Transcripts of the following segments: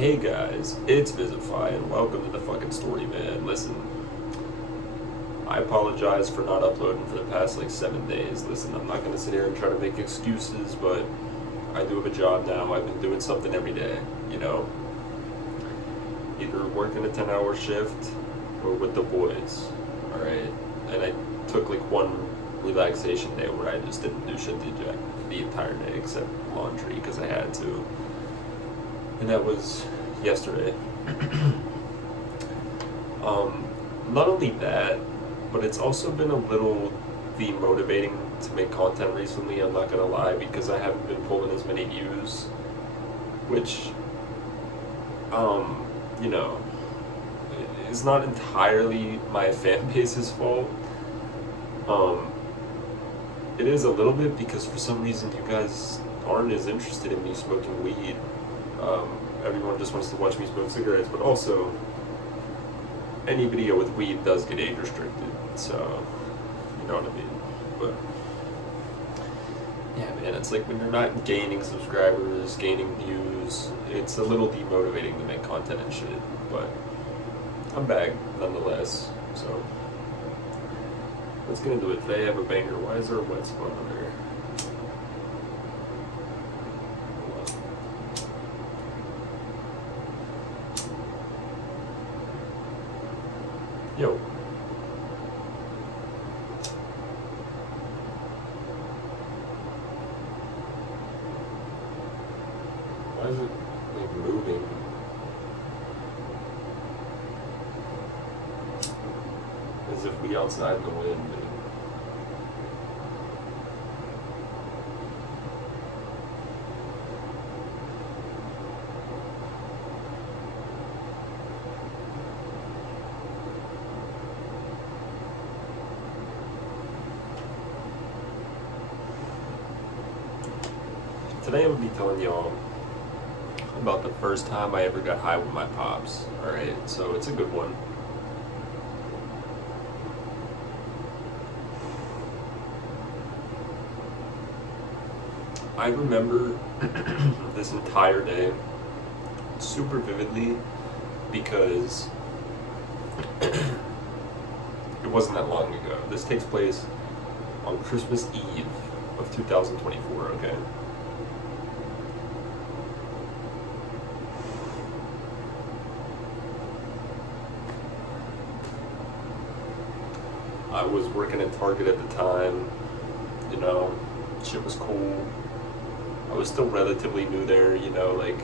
Hey guys, it's Visify and welcome to the fucking story, man. Listen, I apologize for not uploading for the past like 7 days. Listen, I'm not gonna sit here and try to make excuses, but I do have a job now. I've been doing something every day, you know? Either working a 10-hour shift or with the boys, alright? And I took like one relaxation day where I just didn't do shit the entire day except laundry because I had to. And that was yesterday. Not only that, but it's also been a little demotivating to make content recently, I'm not gonna lie, because I haven't been pulling as many views, which, you know, is not entirely my fan base's fault. It is a little bit because for some reason you guys aren't as interested in me smoking weed. Everyone just wants to watch me smoke cigarettes, but also any video with weed does get age restricted, so you know what I mean. But yeah, man, it's like when you're not gaining subscribers, gaining views, it's a little demotivating to make content and shit. But I'm back nonetheless, so let's get into it. Today I have a banger. Why is there a wet spot on there? Yo. Why is it like moving? As if we outside in the wind. Today I'm going to be telling y'all about the first time I ever got high with my pops. Alright, so it's a good one. I remember this entire day super vividly because it wasn't that long ago. This takes place on Christmas Eve of 2024, okay? I was working at Target at the time, you know, shit was cool. I was still relatively new there, you know, like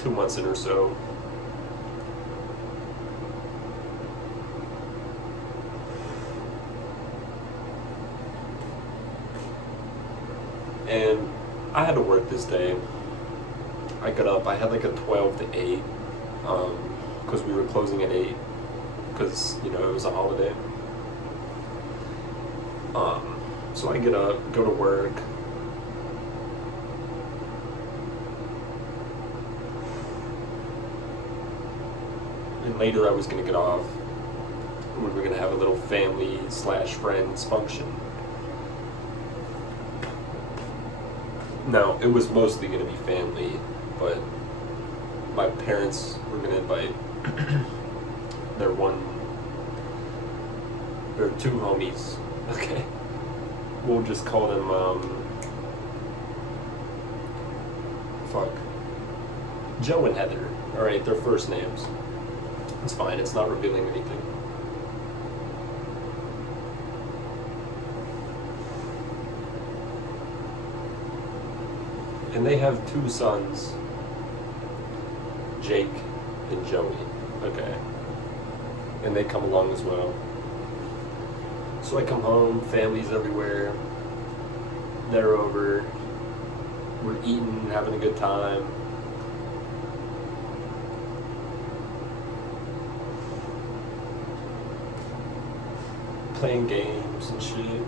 2 months in or so. And I had to work this day. I got up, I had like a 12 to 8, because we were closing at 8, because, you know, it was a holiday. So I get up, go to work. And later I was going to get off. We were going to have a little family/friends function. No, it was mostly going to be family, but my parents were going to invite their two homies. Okay. We'll just call them, Joe and Heather. Alright, their first names. It's fine, it's not revealing anything. And they have 2 sons, Jake and Joey. Okay. And they come along as well. So I come home, family's everywhere, they're over, we're eating, having a good time. Playing games and shit.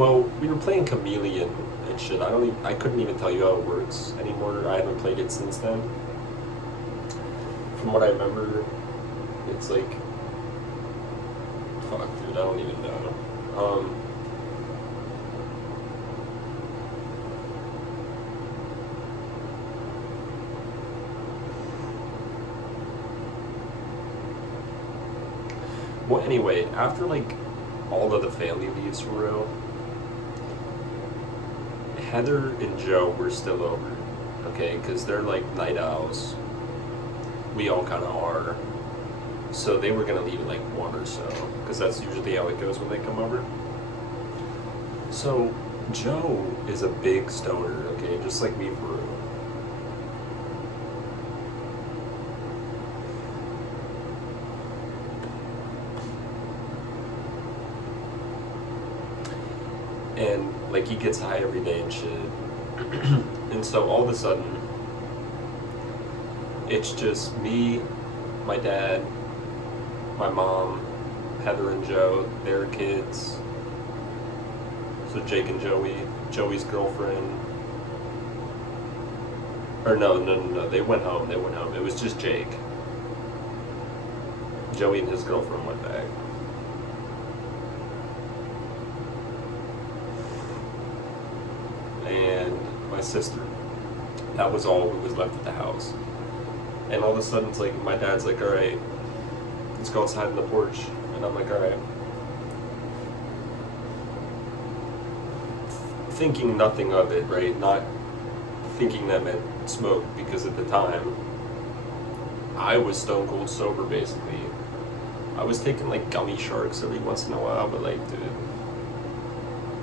Well, we were playing Chameleon and shit. I couldn't even tell you how it works anymore. I haven't played it since then. From what I remember, it's like, fuck, dude, I don't even know. Well, anyway, after like all of the family leaves for real, Heather and Joe were still over, okay, because they're like night owls. We all kind of are. So they were gonna leave at like 1 or so, because that's usually how it goes when they come over. So Joe is a big stoner, okay, just like me for real. And like he gets high every day and shit. And so all of a sudden, it's just me, my dad, my mom, Heather and Joe, their kids. So Jake and Joey, Joey's girlfriend. Or no, they went home. It was just Jake. Joey and his girlfriend went back. And my sister. That was all who was left at the house. And all of a sudden, it's like my dad's like, "All right, let's go outside on the porch," and I'm like, "All right." Thinking nothing of it, right? Not thinking that meant smoke, because at the time, I was stone cold sober. Basically, I was taking like gummy sharks every once in a while, but like, dude,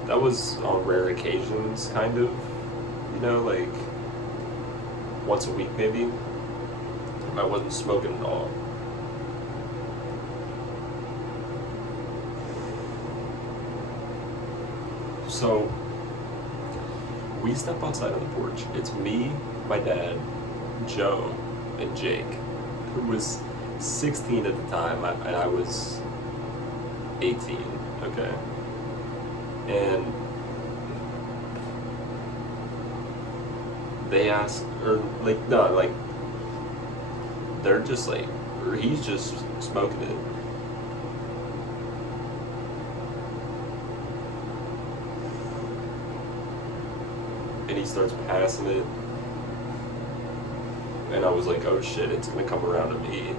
that was on rare occasions, kind of, like once a week maybe. I wasn't smoking at all. So we step outside on the porch. It's me, my dad, Joe, and Jake, who was 16 at the time, and I was 18, okay? And they ask, or like, no, like, they're just like, or he's just smoking it. And he starts passing it. And I was like, oh shit, it's gonna come around to me.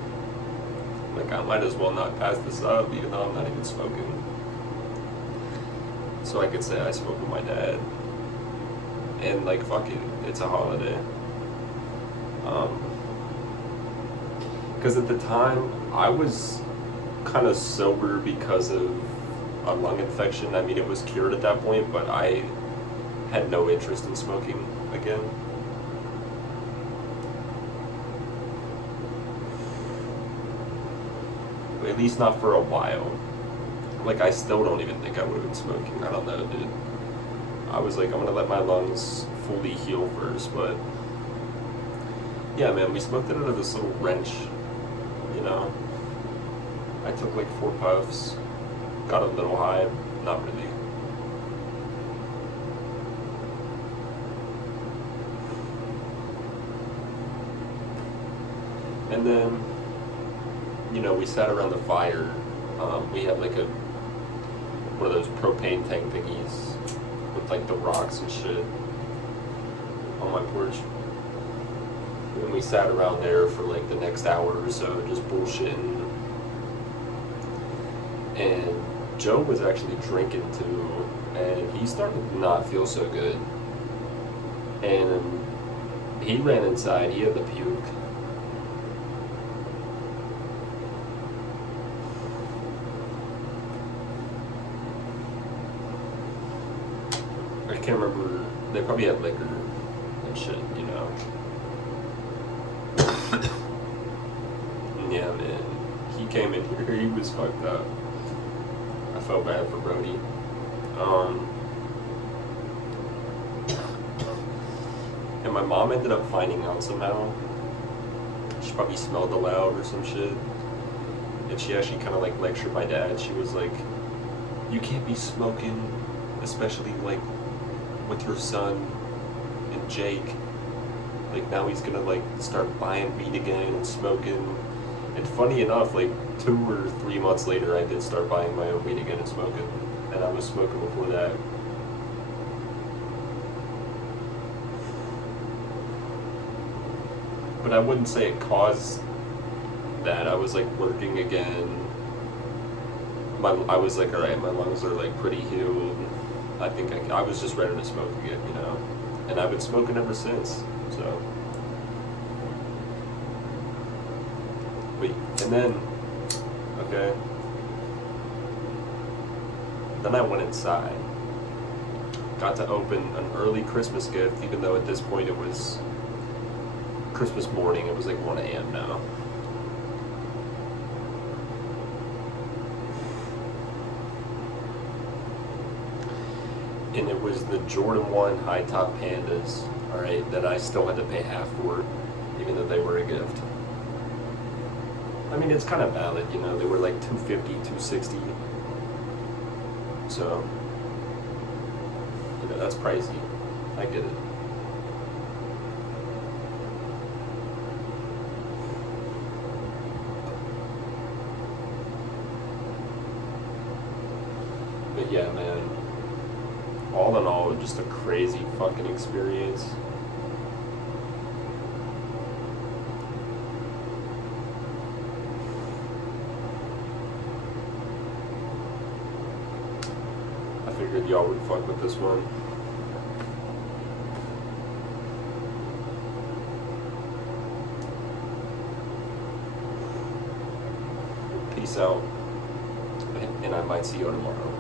Like, I might as well not pass this up, even though I'm not even smoking. So I could say I spoke with my dad. And like, fuck it, it's a holiday. Because at the time, I was kind of sober because of a lung infection. I mean, it was cured at that point, but I had no interest in smoking again. At least not for a while. Like, I still don't even think I would have been smoking. I don't know, dude. I was like, I'm gonna let my lungs fully heal first, but yeah, man, we smoked it out of this little wrench. I took like 4 puffs, got a little high, not really. And then, we sat around the fire. We had like one of those propane tank thingies with like the rocks and shit on my porch. And we sat around there for like the next hour or so, just bullshitting. And Joe was actually drinking too, and he started to not feel so good. And he ran inside, he had the puke. I can't remember, they probably had liquor and shit, Yeah, man. He came in here, he was fucked up. I felt bad for Brody. And my mom ended up finding out somehow. She probably smelled the loud or some shit. And she actually kind of like lectured my dad. She was like, "You can't be smoking especially like with your son and Jake. Like now he's gonna like start buying weed again and smoking. And funny enough, like 2 or 3 months later, I did start buying my own weed again and smoking, and I was smoking before that. But I wouldn't say it caused that. I was like working again. I was like, all right, my lungs are like pretty healed. I think I was just ready to smoke again, you know. And I've been smoking ever since. So, wait, and then, okay, then I went inside. Got to open an early Christmas gift, even though at this point it was Christmas morning. It was like 1 a.m. now. And it was the Jordan 1 high top pandas, alright, that I still had to pay half for, even though they were a gift. I mean, it's kind of valid, you know, they were like $250, $260. So, you know, that's pricey. I get it. But yeah, man, all in all, just a crazy fucking experience. I figured y'all would fuck with this one. Peace out, and I might see you tomorrow.